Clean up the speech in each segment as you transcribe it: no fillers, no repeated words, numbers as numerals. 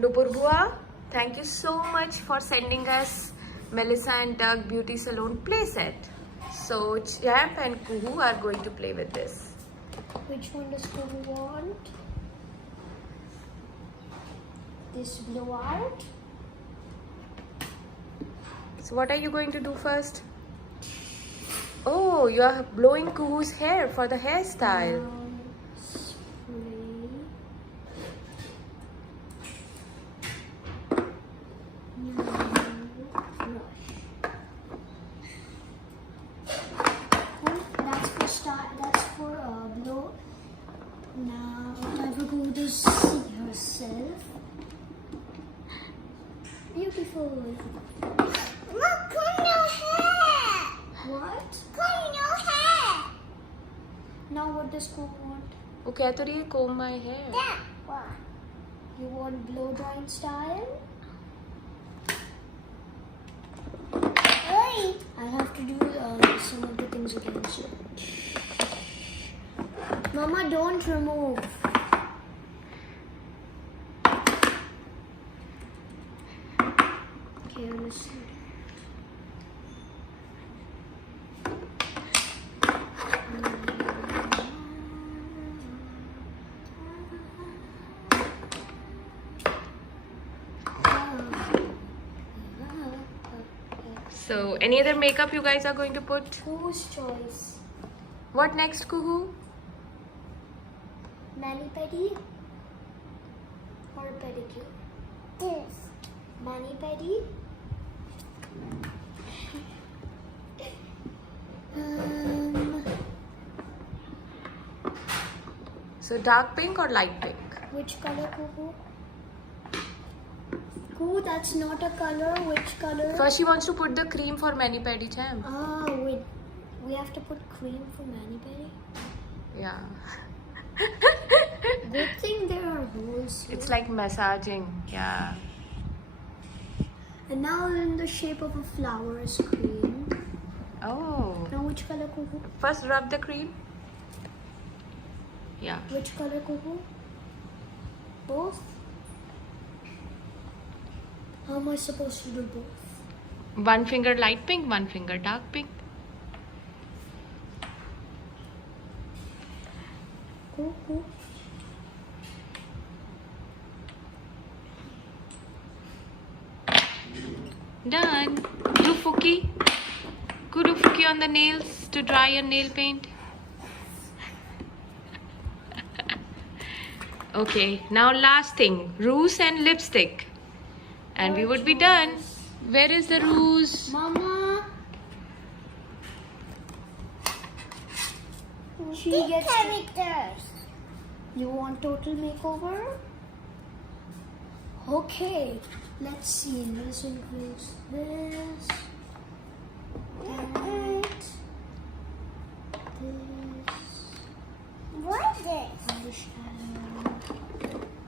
Nupurbua, thank you so much for sending us Melissa and Doug Beauty Salon playset. So Champ and Kuhu are going to play with this. Which one does Kuhu want? This blow out? So what are you going to do first? Oh, you are blowing Kuhu's hair for the hairstyle. Spray. That's for blow. Now time for Kuhu to see herself. Beautiful. Look, comb your hair. What? Comb your hair. Now what does Kuhu want? वो कह तो रही है comb my hair. That one. You want blow drying style? Oi. I'll have to do some of the things again. So. Mama, don't remove. Okay, let's see. So any other makeup you guys are going to put? Whose choice? What next, Kuhu? Mani-pedi or pedicure? This. Mani-pedi. So dark pink or light pink? Which color, Kuhu? Kuhu, that's not a color. Which color? First she wants to put the cream for mani-pedi, Champ. Ah, wait. We have to put cream for mani-pedi? Yeah. Good thing there are holes here. It's like massaging. Yeah. And now in the shape of a flower is cream. Oh. Now which color, Kuhu? First rub the cream. Yeah. Which color, Kuhu? Both? How am I supposed to do both? One finger light pink, one finger dark pink. Kuhu. Done. Do Fuki. Go do Fuki on the nails to dry your nail paint. Okay, now last thing, rouge and lipstick. And we would be done. Where is the rouge? Mama. She Big gets. characters. You want total makeover? Okay, let's see. This includes this, that, this, What is this? eyeshadow.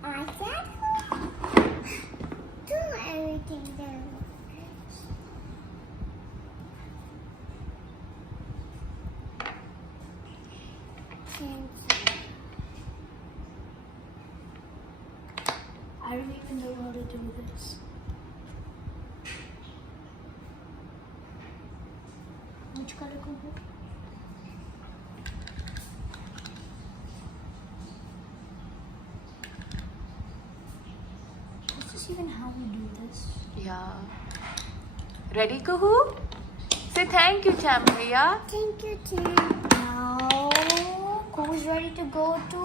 Eyeshadow? Do everything there. I don't even know how to do this. Which color Kuhu? Is this even how we do this? Yeah. Ready, Kuhu? Say thank you, Champ, Bhaiya. Thank you, Tim. Now, who's ready to go to